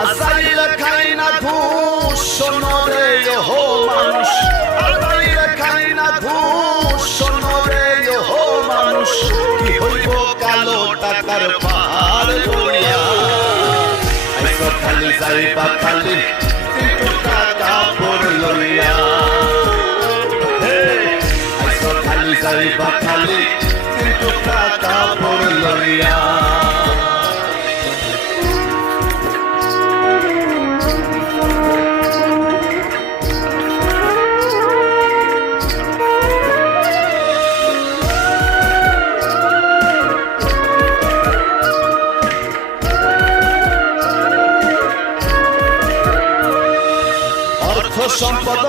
আসাইলে খাই না ঘুষ শোনরে ও মানুষ আসাইলে খাই না ঘুষ শোনরে ও মানুষ কি হইব কালো টাকার পাহাড় গড়িয়া আইসো খালি যাইবা খালি তিনটু টাকা পড় লইয়া আইসো খালি যাইবা খালি তিনটু টাকা পড় লইয়া সম্পদ